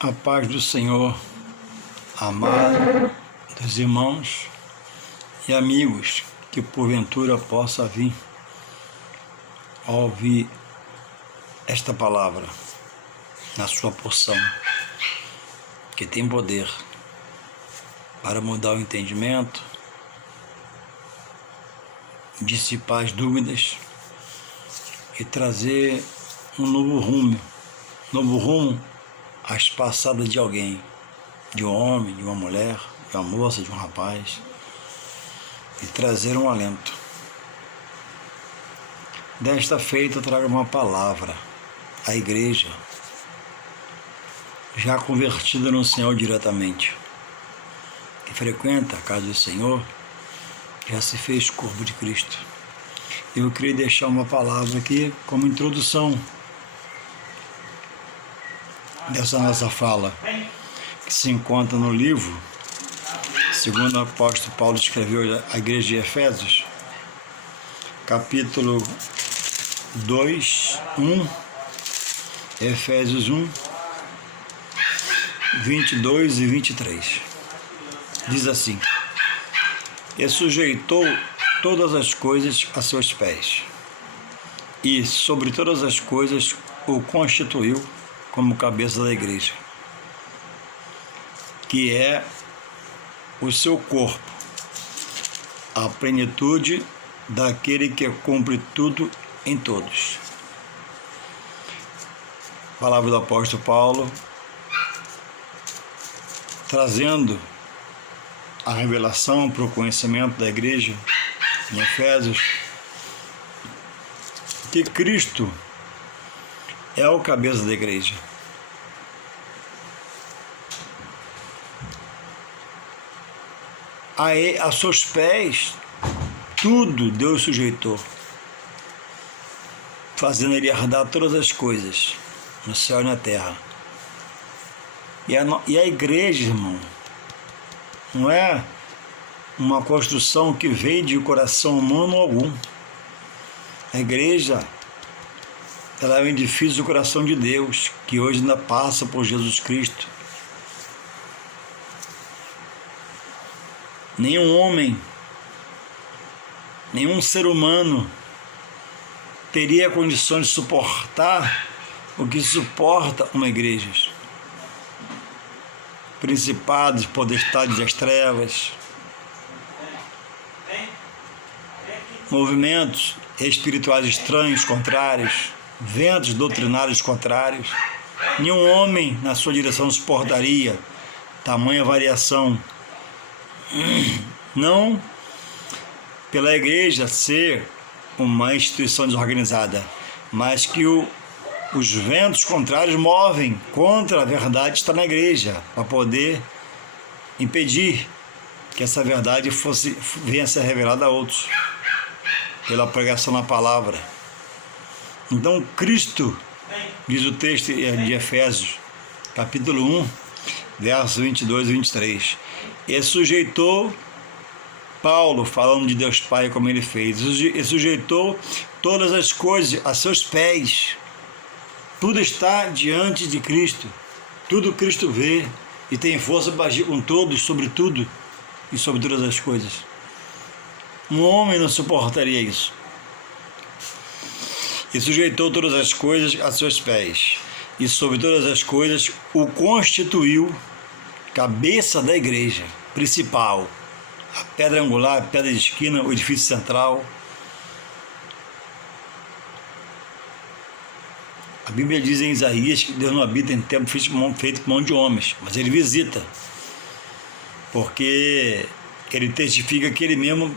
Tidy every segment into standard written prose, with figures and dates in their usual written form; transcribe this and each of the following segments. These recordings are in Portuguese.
A paz do Senhor, amados irmãos e amigos, que porventura possa vir a ouvir esta palavra na sua porção, que tem poder para mudar o entendimento, dissipar as dúvidas e trazer um novo rumo às passadas de alguém, de um homem, de uma mulher, de uma moça, de um rapaz, e trazer um alento. Desta feita eu trago uma palavra à igreja, já convertida no Senhor diretamente, que frequenta a casa do Senhor, já se fez corpo de Cristo. Eu queria deixar uma palavra aqui como introdução dessa nossa fala, que se encontra no livro, segundo o apóstolo Paulo escreveu à igreja de Efésios, capítulo 2, 1, Efésios 1, 22 e 23. Diz assim: E sujeitou todas as coisas a seus pés, e sobre todas as coisas o constituiu como cabeça da igreja, que é o seu corpo, a plenitude daquele que cumpre tudo em todos. Palavra do apóstolo Paulo, trazendo a revelação para o conhecimento da igreja em Efésios, que Cristo é o cabeça da igreja. A seus pés, tudo Deus sujeitou, fazendo ele herdar todas as coisas, no céu e na terra. E a igreja, irmão, não é uma construção que veio de coração humano algum. A igreja, ela é um edifício do coração de Deus, que hoje ainda passa por Jesus Cristo. Nenhum homem, nenhum ser humano teria condições de suportar o que suporta uma igreja. Principados, potestades das trevas, movimentos espirituais estranhos, contrários, ventos doutrinários contrários. Nenhum homem na sua direção suportaria tamanha variação. Não pela igreja ser uma instituição desorganizada, mas que os ventos contrários movem contra a verdade que está na igreja, para poder impedir que essa verdade venha a ser revelada a outros, pela pregação na palavra. Então Cristo, diz o texto de Efésios, capítulo 1, versos 22 e 23, e sujeitou, Paulo falando de Deus Pai como ele fez, e sujeitou todas as coisas a seus pés. Tudo está diante de Cristo, tudo Cristo vê e tem força para agir com todos, sobre tudo e sobre todas as coisas. Um homem não suportaria isso. E sujeitou todas as coisas a seus pés, e sobre todas as coisas o constituiu cabeça da igreja principal, a pedra angular, a pedra de esquina, o edifício central. A Bíblia diz em Isaías que Deus não habita em templo feito por mão de homens, mas ele visita, porque ele testifica que ele mesmo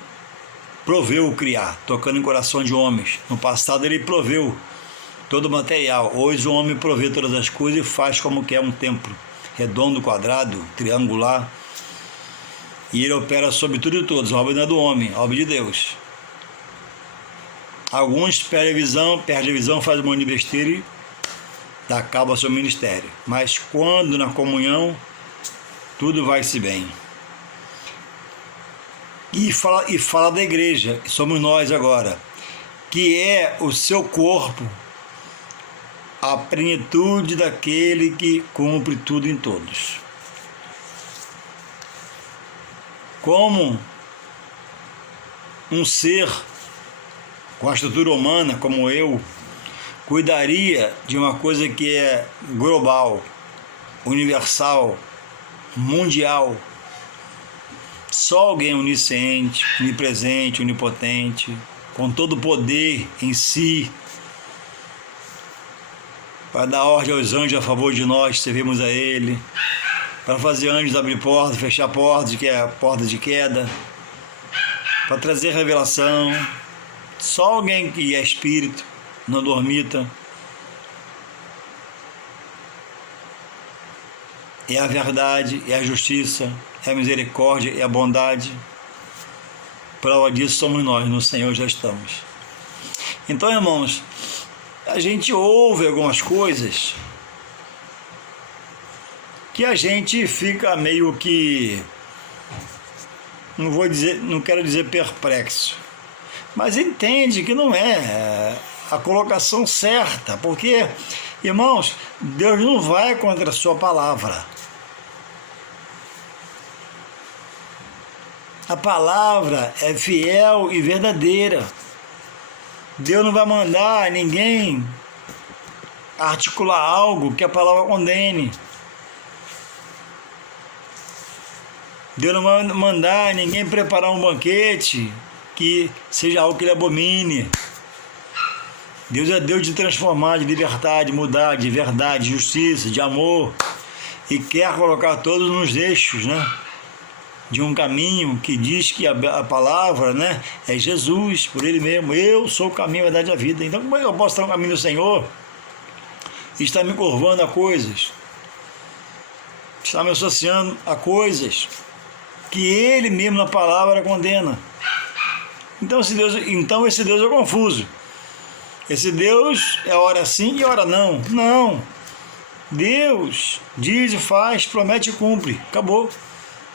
proveu o criar, tocando em coração de homens. No passado ele proveu todo o material, hoje o homem provê todas as coisas e faz como quer um templo, redondo, quadrado, triangular, e ele opera sobre tudo e todos. A obra não é do homem, a obra de Deus. Alguns perdem a visão, fazem um monte de besteira e dá cabo ao seu ministério. Mas quando na comunhão, tudo vai-se bem. E fala da igreja, que somos nós agora, que é o seu corpo, a plenitude daquele que cumpre tudo em todos. Como um ser com a estrutura humana como eu cuidaria de uma coisa que é global, universal, mundial? Só alguém onisciente, onipresente, onipotente, com todo o poder em si, para dar ordem aos anjos a favor de nós que servimos a Ele, para fazer anjos abrir portas, fechar portas, que é a porta de queda, para trazer revelação. Só alguém que é espírito, não dormita, é a verdade, é a justiça, é a misericórdia, é a bondade. Prova disso somos nós, no Senhor já estamos. Então, irmãos, a gente ouve algumas coisas que a gente fica meio que, não quero dizer perplexo, mas entende que não é a colocação certa, porque, irmãos, Deus não vai contra a sua palavra. A palavra é fiel e verdadeira. Deus não vai mandar ninguém articular algo que a palavra condene. Deus não vai mandar ninguém preparar um banquete que seja algo que ele abomine. Deus é Deus de transformar, de libertar, de mudar, de verdade, de justiça, de amor. E quer colocar todos nos eixos, né? De um caminho que diz que a palavra, né, é Jesus, por Ele mesmo. Eu sou o caminho, a verdade e a vida. Então, como é que eu posso estar no caminho do Senhor e estar me curvando a coisas? Estar me associando a coisas que Ele mesmo na palavra condena. Então esse Deus é confuso. Esse Deus é hora sim e hora não. Não. Deus diz e faz, promete e cumpre. Acabou.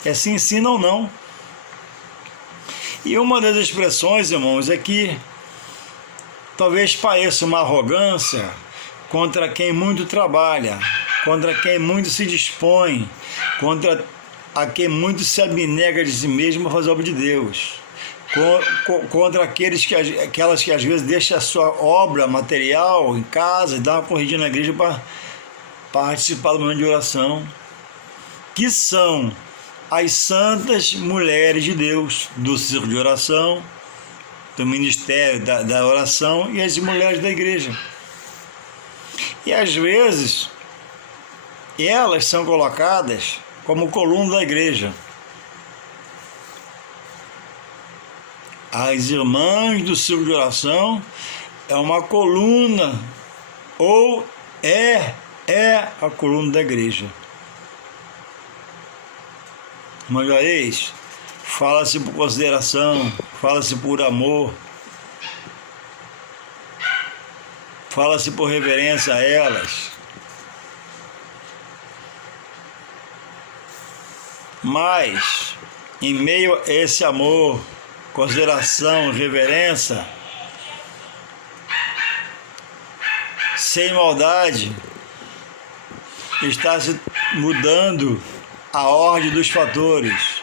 É sim, sim, não, não. E uma das expressões, irmãos, é que talvez pareça uma arrogância contra quem muito trabalha, contra quem muito se dispõe, contra a quem muito se abnega de si mesmo para fazer a obra de Deus, contra aquelas que às vezes deixam a sua obra material em casa e dá uma corridinha na igreja para participar do momento de oração, que são as santas mulheres de Deus, do círculo de oração, do ministério da oração, e as mulheres da igreja. E às vezes elas são colocadas como coluna da igreja. As irmãs do círculo de oração é uma coluna, ou é a coluna da igreja. Mas fala-se por consideração, fala-se por amor, fala-se por reverência a elas. Mas, em meio a esse amor, consideração, reverência, sem maldade, está se mudando a ordem dos fatores.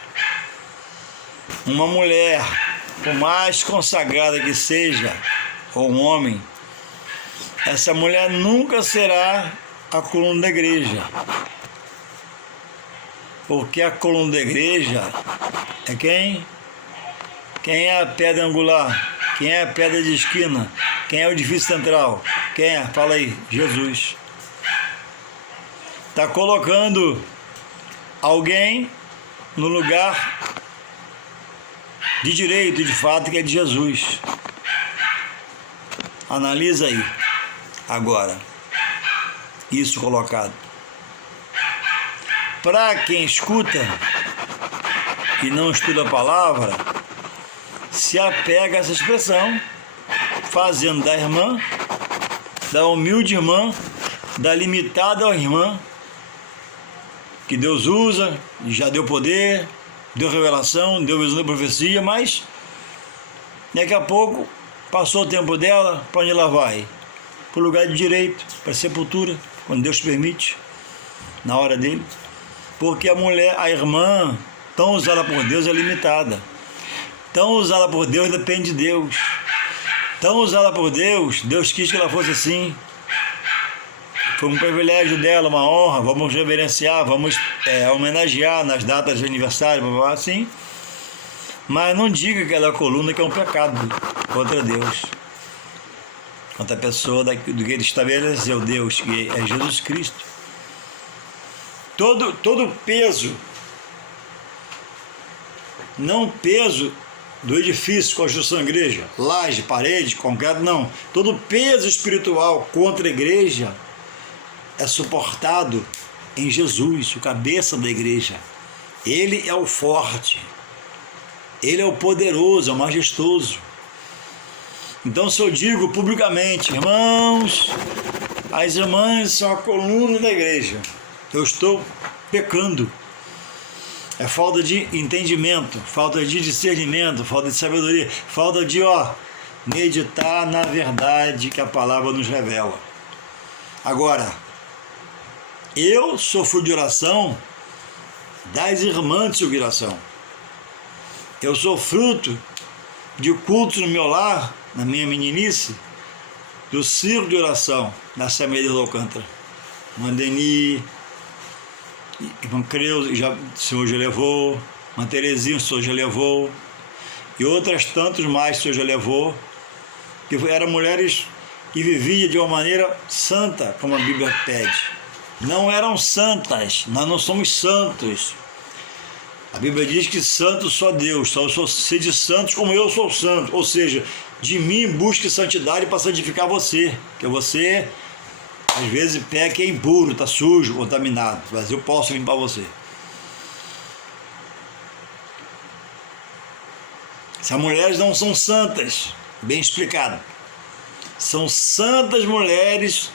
Uma mulher, por mais consagrada que seja, ou um homem, essa mulher nunca será a coluna da igreja. Porque a coluna da igreja é quem? Quem é a pedra angular? Quem é a pedra de esquina? Quem é o edifício central? Quem é? Fala aí, Jesus. Está colocando alguém no lugar de direito, de fato, que é de Jesus. Analisa aí, agora, isso colocado. Para quem escuta e não estuda a palavra, se apega a essa expressão, fazendo da irmã, da humilde irmã, da limitada irmã, que Deus usa, já deu poder, deu revelação, deu visão da profecia, mas daqui a pouco passou o tempo dela, para onde ela vai? para o lugar de direito, para a sepultura, quando Deus permite, na hora dele. Porque a mulher, a irmã, tão usada por Deus, é limitada. Tão usada por Deus, depende de Deus. Tão usada por Deus, Deus quis que ela fosse assim. Foi um privilégio dela, uma honra, vamos reverenciar, vamos homenagear nas datas de aniversário, assim. Mas não diga que ela é a coluna, que é um pecado contra Deus. Contra a pessoa do que ele estabeleceu, Deus, que é Jesus Cristo. Todo peso, não peso do edifício, construção da igreja, laje, parede, concreto, não. Todo peso espiritual contra a igreja é suportado em Jesus, o cabeça da igreja. Ele é o forte, ele é o poderoso, é o majestoso. Então, se eu digo publicamente, irmãos, as irmãs são a coluna da igreja, eu estou pecando. É falta de entendimento, falta de discernimento, falta de sabedoria, falta de meditar na verdade que a palavra nos revela. Agora, eu sou fruto de oração das irmãs de subiração. Eu sou fruto de cultos no meu lar, na minha meninice, do círculo de oração da Assembleia de Alcântara. Mandeni, irmã Creuza, o Senhor já levou, irmã Terezinha, o Senhor já levou, e outras tantos mais o Senhor já levou, que eram mulheres que viviam de uma maneira santa, como a Bíblia pede. Não eram santas, nós não somos santos. A Bíblia diz que santo só Deus, só eu sou sede santos como eu sou santo, ou seja, de mim busque santidade para santificar você, porque você às vezes peca e é impuro, está sujo, contaminado, mas eu posso limpar você. Essas mulheres não são santas, bem explicado. São santas mulheres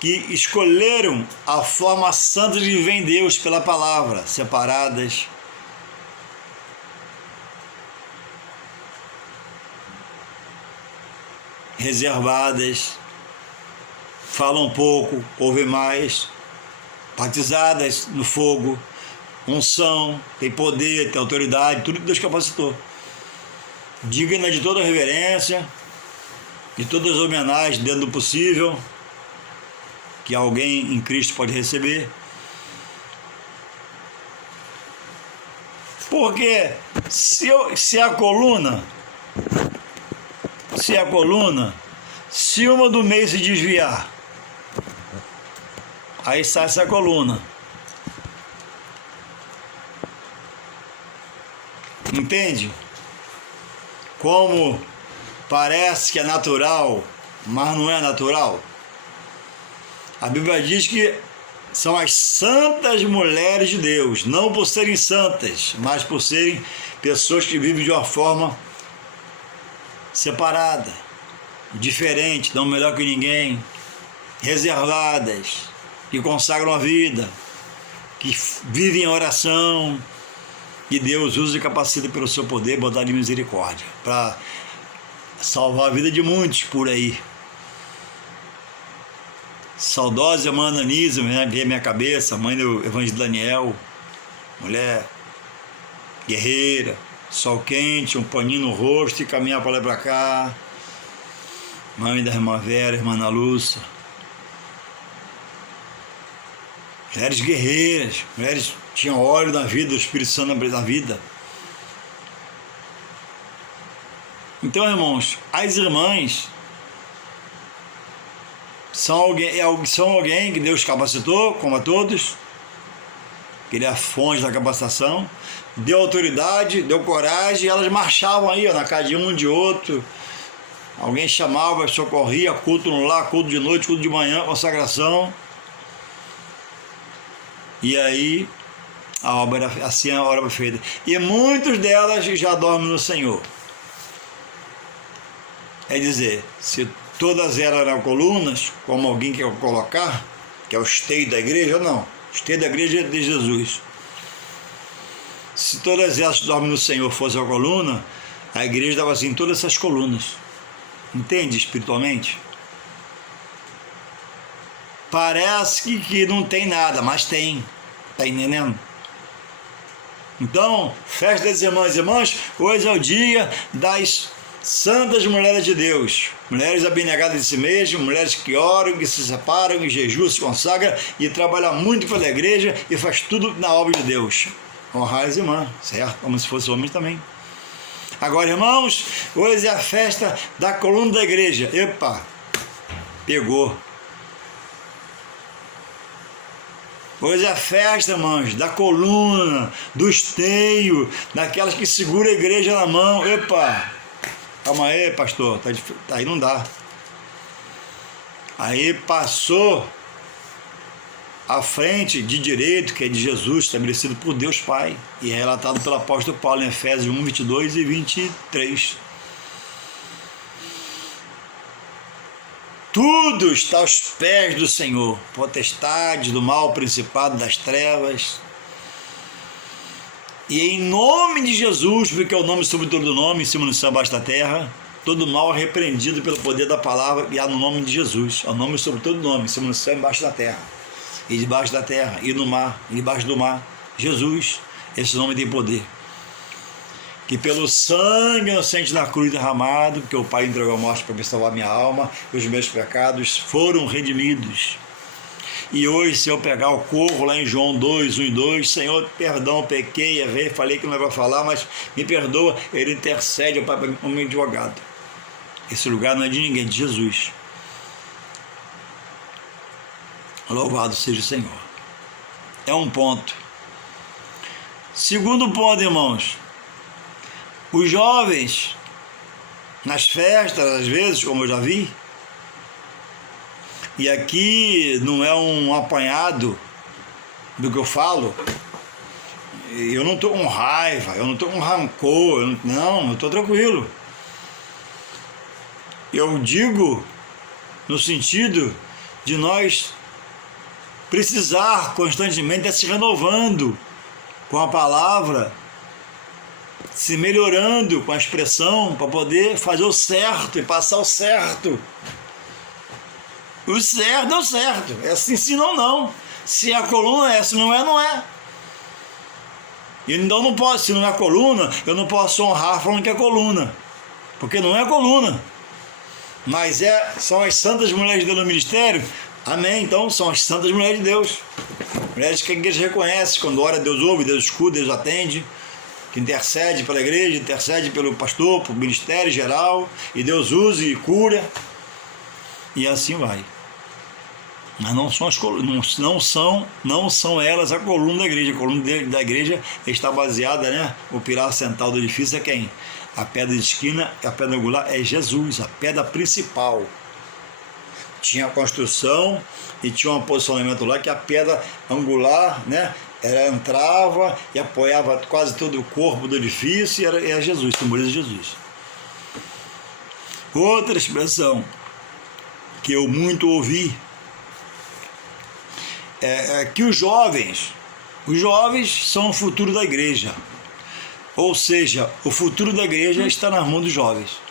que escolheram a forma santa de viver em Deus pela palavra, separadas, reservadas, falam pouco, ouvem mais, batizadas no fogo, unção, tem poder, tem autoridade, tudo que Deus capacitou. Digna de toda reverência, de todas as homenagens dentro do possível que alguém em Cristo pode receber. Porque se a coluna, se uma do meio se desviar, aí sai essa coluna. Entende? Como parece que é natural, mas não é natural. A Bíblia diz que são as santas mulheres de Deus, não por serem santas, mas por serem pessoas que vivem de uma forma separada, diferente, não melhor que ninguém, reservadas, que consagram a vida, que vivem em oração, que Deus usa e capacita pelo seu poder, bondade e misericórdia, para salvar a vida de muitos por aí. Saudosa irmã Ananisa, vem à minha cabeça, mãe do Evangelho Daniel, mulher guerreira, sol quente, um paninho no rosto e caminhar para lá e para cá. Mãe da irmã Vera, irmã Ana Lúcia. Mulheres guerreiras, mulheres que tinham óleo na vida, o Espírito Santo na vida. Então, irmãos, as irmãs são alguém que Deus capacitou, como a todos, que Ele é a fonte da capacitação, deu autoridade, deu coragem, e elas marchavam aí, na casa de um de outro. Alguém chamava, socorria, culto no lar, culto de noite, culto de manhã, consagração. E aí, assim a obra foi feita. E muitas delas já dormem no Senhor. É dizer, se todas elas eram colunas, como alguém quer colocar, que é o esteio da igreja, não. O esteio da igreja é de Jesus. Se todas elas que dormem no Senhor fossem a coluna, a igreja dava assim todas essas colunas. Entende espiritualmente? Parece que não tem nada, mas tem. Está entendendo? Então, festa das irmãs e irmãs, hoje é o dia das santas mulheres de Deus. Mulheres abnegadas de si mesmas, mulheres que oram, que se separam, que jejuam, se consagram e trabalham muito pela igreja e faz tudo na obra de Deus. Honrar as irmãs, certo? Como se fosse homem também. Agora, irmãos, hoje é a festa da coluna da igreja. Epa, pegou. Hoje é a festa, irmãos, da coluna, do esteio, daquelas que seguram a igreja na mão. Epa, calma aí, pastor, aí não dá. Aí passou a frente de direito, que é de Jesus, estabelecido por Deus Pai, e é relatado pelo apóstolo Paulo em Efésios 1, 22 e 23. Tudo está aos pés do Senhor, potestade do mal, principado das trevas. E em nome de Jesus, porque é o nome sobre todo nome, em cima do céu, abaixo da terra, todo mal é repreendido pelo poder da palavra, e há no nome de Jesus. É o nome sobre todo nome, em cima do céu, embaixo da terra. E debaixo da terra, e no mar, e debaixo do mar. Jesus, esse nome tem poder. Que pelo sangue inocente na cruz derramado, que o Pai entregou a morte para me salvar minha alma, os meus pecados foram redimidos. E hoje, se eu pegar o corvo lá em João 2, 1 e 2, Senhor, perdão, pequei, errei, falei que não era para falar, mas me perdoa, Ele intercede ao Pai para o meu advogado. Esse lugar não é de ninguém, é de Jesus. Louvado seja o Senhor. É um ponto. Segundo ponto, irmãos. Os jovens, nas festas, às vezes, como eu já vi, e aqui não é um apanhado do que eu falo, eu não estou com raiva, eu não estou com rancor, eu estou tranquilo. Eu digo no sentido de nós precisar constantemente estar se renovando com a palavra, se melhorando com a expressão para poder fazer o certo e passar o certo. O certo é o certo. É assim, se não. Se a coluna é, se não é, não é. Então não posso, se não é coluna, eu não posso honrar falando que é coluna. Porque não é coluna. Mas são as santas mulheres de Deus no ministério. Amém. Então são as santas mulheres de Deus. Mulheres que a igreja reconhece. Quando ora, Deus ouve, Deus escuta, Deus atende. Que intercede pela igreja, intercede pelo pastor, pelo ministério geral, e Deus usa e cura, e assim vai. Mas não são as colunas, não são elas a coluna da igreja. A coluna da igreja está baseada, né? O pilar central do edifício é quem? A pedra de esquina, a pedra angular é Jesus, a pedra principal. Tinha a construção e tinha um posicionamento lá que a pedra angular, né? Ela entrava e apoiava quase todo o corpo do edifício, e era Jesus, simboliza Jesus. Outra expressão que eu muito ouvi é que os jovens são o futuro da igreja. Ou seja, o futuro da igreja está nas mãos dos jovens.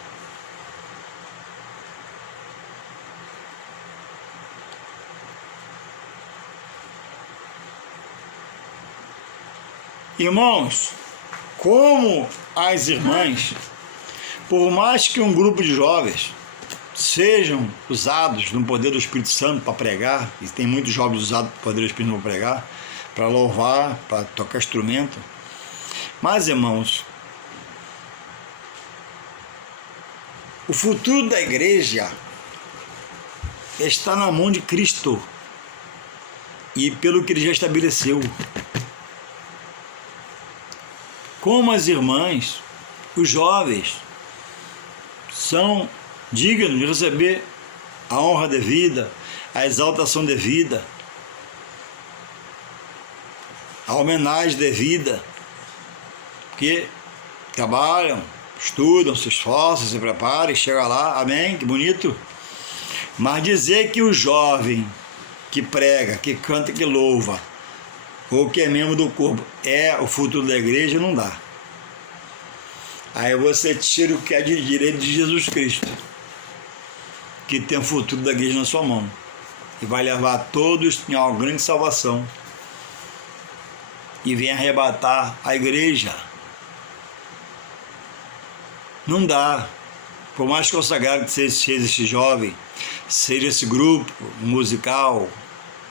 Irmãos, como as irmãs, por mais que um grupo de jovens sejam usados no poder do Espírito Santo para pregar, e tem muitos jovens usados no poder do Espírito Santo para pregar, para louvar, para tocar instrumento, mas, irmãos, o futuro da igreja está na mão de Cristo e pelo que Ele já estabeleceu. Como as irmãs, os jovens são dignos de receber a honra devida, a exaltação devida, a homenagem devida, porque trabalham, estudam, se esforçam, se preparam e chegam lá, amém, que bonito. Mas dizer que o jovem que prega, que canta, que louva, ou que é membro do corpo, é o futuro da igreja, não dá. Aí você tira o que é de direito de Jesus Cristo, que tem o futuro da igreja na sua mão. e vai levar todos em uma grande salvação. E vem arrebatar a igreja. Não dá. Por mais consagrado que seja esse jovem, seja esse grupo musical,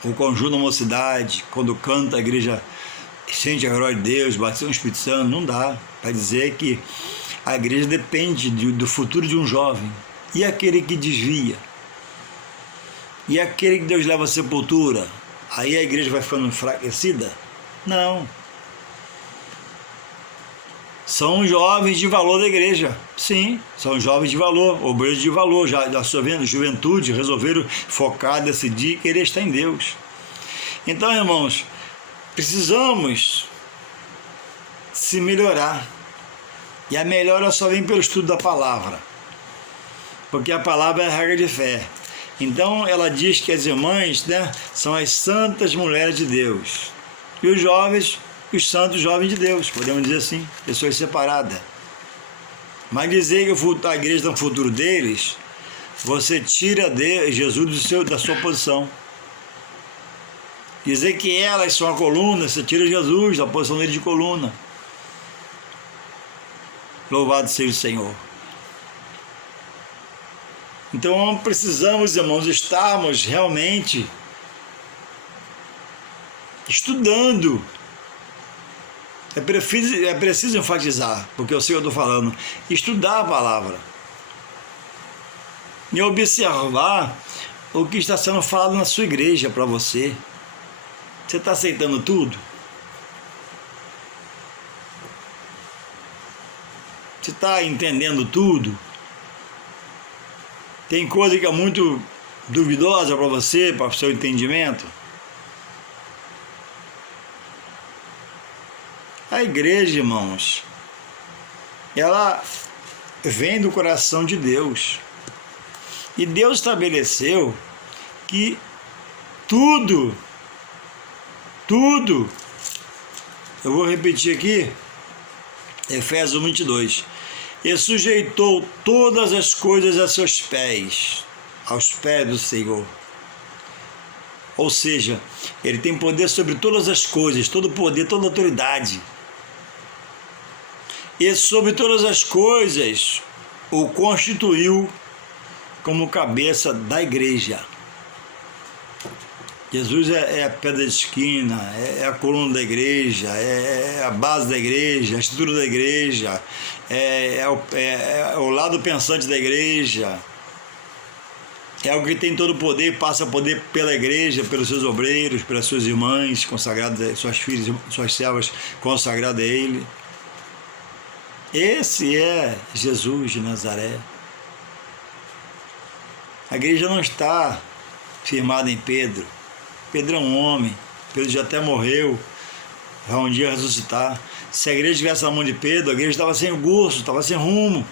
o conjunto da mocidade, quando canta a igreja sente a glória de Deus, batizado no Espírito Santo, não dá para dizer que a igreja depende do futuro de um jovem. E aquele que desvia? E aquele que Deus leva à sepultura? Aí a igreja vai ficando enfraquecida? Não. São jovens de valor da igreja. Sim, são jovens de valor, obreiros de valor, já da sua juventude, resolveram focar, decidir, querer estar em Deus. Então, irmãos, precisamos se melhorar. E a melhora só vem pelo estudo da palavra. Porque a palavra é a regra de fé. Então, ela diz que as irmãs, né, são as santas mulheres de Deus. E os jovens, os santos jovens de Deus, podemos dizer assim, pessoas separadas. Mas dizer que a igreja está no futuro deles, você tira Jesus da sua posição. Dizer que elas são a coluna, você tira Jesus da posição dele de coluna. Louvado seja o Senhor. Então precisamos, irmãos, estarmos realmente estudando. É preciso enfatizar, porque eu sei o que eu estou falando, estudar a palavra e observar o que está sendo falado na sua igreja para você. Você está aceitando tudo? Você está entendendo tudo? Tem coisa que é muito duvidosa para você, para o seu entendimento? A igreja, irmãos, ela vem do coração de Deus. E Deus estabeleceu que tudo, eu vou repetir aqui, Efésios 22, e sujeitou todas as coisas a seus pés, aos pés do Senhor. Ou seja, ele tem poder sobre todas as coisas, todo poder, toda autoridade. E sobre todas as coisas o constituiu como cabeça da igreja. Jesus é a pedra de esquina, é a coluna da igreja, é a base da igreja, a estrutura da igreja, é o lado pensante da igreja. É o que tem todo o poder, passa poder pela igreja, pelos seus obreiros, pelas suas irmãs consagradas, suas filhas, suas servas consagradas a Ele. Esse é Jesus de Nazaré. A igreja não está firmada em Pedro. Pedro é um homem, Pedro já até morreu, vai um dia ressuscitar. Se a igreja estivesse na mão de Pedro, a igreja estava sem curso, estava sem rumo,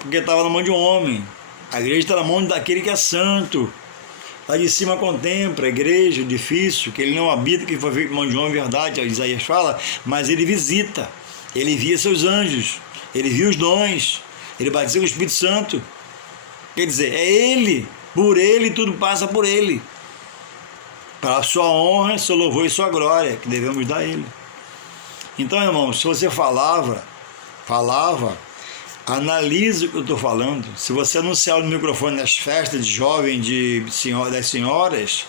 porque estava na mão de um homem. A igreja está na mão daquele que é santo. Lá de cima contempla a igreja, o edifício, que ele não habita, que foi feito na mão de um homem, verdade, Isaías fala, mas ele visita, ele via seus anjos, ele viu os dons, ele batiza com o Espírito Santo. Quer dizer, é ele, por ele, tudo passa por ele. Para a sua honra, seu louvor e sua glória, que devemos dar a ele. Então, irmãos, se você falava, analise o que eu estou falando. Se você anunciar no microfone nas festas de jovem, das senhoras,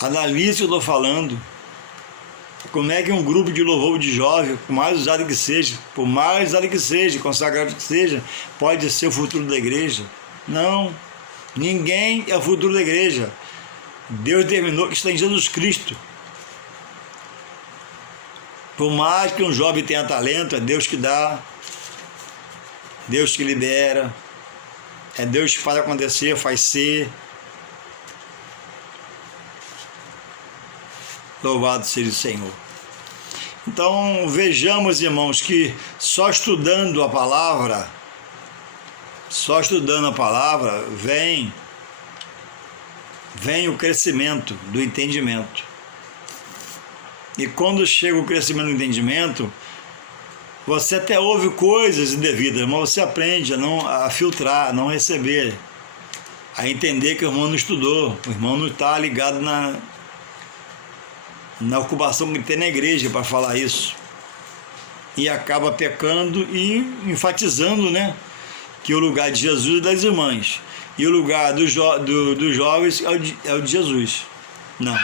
analise o que eu estou falando. Como é que um grupo de louvor de jovem, por mais usado que seja, consagrado que seja, pode ser o futuro da igreja? Não, ninguém é o futuro da igreja. Deus determinou que está em Jesus Cristo. Por mais que um jovem tenha talento, é Deus que dá, Deus que libera, é Deus que faz acontecer, faz ser. Louvado seja o Senhor. Então vejamos, irmãos, que só estudando a palavra, vem o crescimento do entendimento. E quando chega o crescimento do entendimento, você até ouve coisas indevidas, mas você aprende a filtrar, a não receber a entender que o irmão não estudou, o irmão não está ligado na ocupação que tem na igreja para falar isso. E acaba pecando e enfatizando, né, que o lugar de Jesus é das irmãs e o lugar dos jovens é o de Jesus. Não.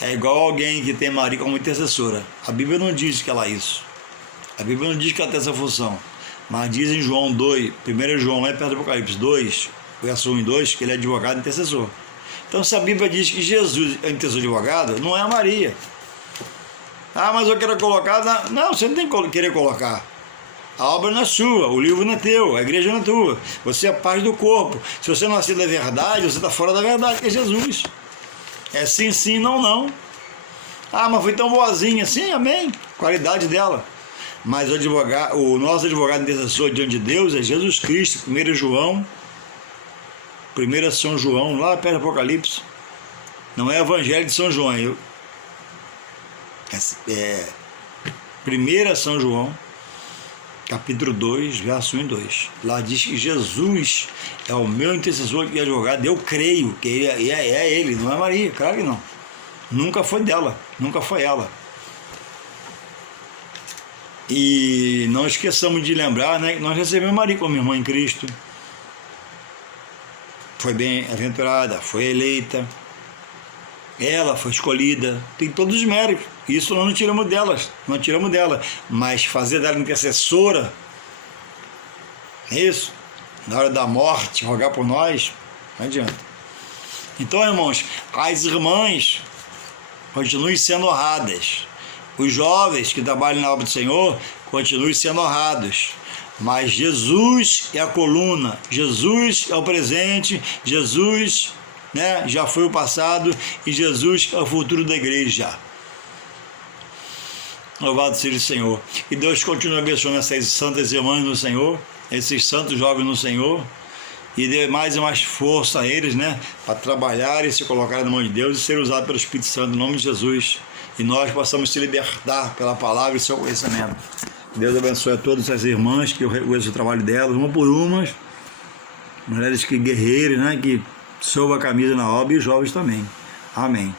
É igual alguém que tem Maria como intercessora. A Bíblia não diz que ela é isso. A Bíblia não diz que ela tem essa função. Mas diz em João 2, 1 João, lá perto do Apocalipse 2, verso 1 e 2, que ele é advogado e intercessor. Então, se a Bíblia diz que Jesus é intercessor advogado, não é a Maria. Ah, mas eu quero colocar... Não, você não tem que querer colocar. A obra não é sua, o livro não é teu, a igreja não é tua. Você é parte do corpo. Se você não nascer da verdade, você está fora da verdade, que é Jesus. É sim, sim, não, não. Ah, mas foi tão boazinha. Sim, amém. Qualidade dela. Mas o nosso advogado intercessor diante de Deus é Jesus Cristo. 1 João, 1 São João, lá perto do Apocalipse. Não é Evangelho de São João. É 1 São João, capítulo 2, verso 1 e 2. Lá diz que Jesus é o meu intercessor e advogado. Eu creio que ele é ele, não é Maria. Claro que não. Nunca foi dela, nunca foi ela. E não esqueçamos de lembrar, né, que nós recebemos Maria como irmã em Cristo. Foi bem-aventurada, foi eleita. Ela foi escolhida, tem todos os méritos. Isso nós não tiramos dela. Mas fazer dela intercessora, isso, na hora da morte, rogar por nós, não adianta. Então, irmãos, as irmãs continuem sendo honradas. Os jovens que trabalham na obra do Senhor continuem sendo honrados. Mas Jesus é a coluna, Jesus é o presente, Jesus, né, já foi o passado e Jesus é o futuro da igreja. Louvado seja o Senhor. E Deus continue abençoando essas santas irmãs no Senhor, esses santos jovens no Senhor, e dê mais e mais força a eles, né, para trabalhar e se colocar na mão de Deus e ser usado pelo Espírito Santo, em nome de Jesus. E nós possamos se libertar pela palavra e seu conhecimento. Deus abençoe a todas as irmãs, que eu reconheço o trabalho delas, uma por uma, mulheres que guerreiras, né, que soam a camisa na obra, e os jovens também. Amém.